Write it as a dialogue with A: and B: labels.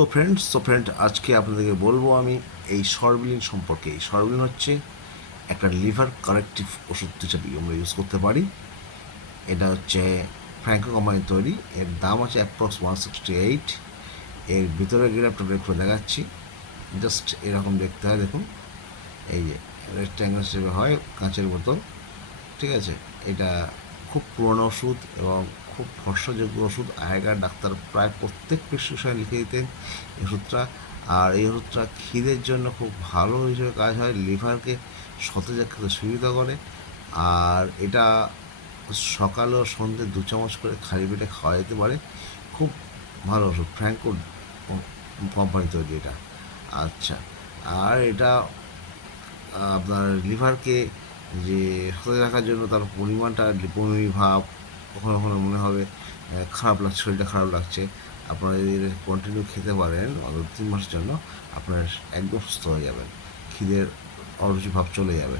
A: তো ফ্রেন্ডস তো ফ্রেন্ড আজকে আপনাদেরকে বলব আমি এই সরবিলিন সম্পর্কে। এই সরবিলিন হচ্ছে একটা লিভার কারেক্টিভ ওষুধ হিসাবে আমরা ইউজ করতে পারি। এটা হচ্ছে ফ্র্যাঙ্কো কোম্পানির তৈরি। এর দাম আছে অ্যাপ্রক্স ওয়ান সিক্সটি এইট এর ভিতরে গেলে আপনাদের একটু দেখাচ্ছি। জাস্ট এরকম দেখতে হয়, দেখুন। এই যে রেক্ট্যাঙ্গেল হিসেবে হয়, কাঁচের বোতল ঠিক আছে? এটা খুব পুরনো ওষুধ এবং খুব ভরসাযোগ্য ওষুধ। আগেকার ডাক্তার প্রায় প্রত্যেক প্রেসক্রিপশনে লিখে দিতেন এই ওষুধটা। আর এই ওষুধটা খিদের জন্য খুব ভালো হিসেবে কাজ হয়, লিভারকে সতেজ খেতে সুবিধা করে। আর এটা সকাল ও সন্ধ্যে দু চামচ করে খালি পেটে খাওয়া যেতে পারে। খুব ভালো ওষুধ, ফ্র্যাঙ্কো কোম্পানি তৈরি এটা। আচ্ছা আর এটা আপনার লিভারকে যে সতেজ রাখার জন্য তার পরিমাণটা বমি ভাব কখনো কখনো মনে হবে খারাপ লাগছে শরীরটা খারাপ লাগছে। আপনারা যদি কন্টিনিউ খেতে পারেন, অন্তত তিন মাসের জন্য আপনার একদম সুস্থ হয়ে যাবেন। খিদের অরুচি ভাব চলে যাবে।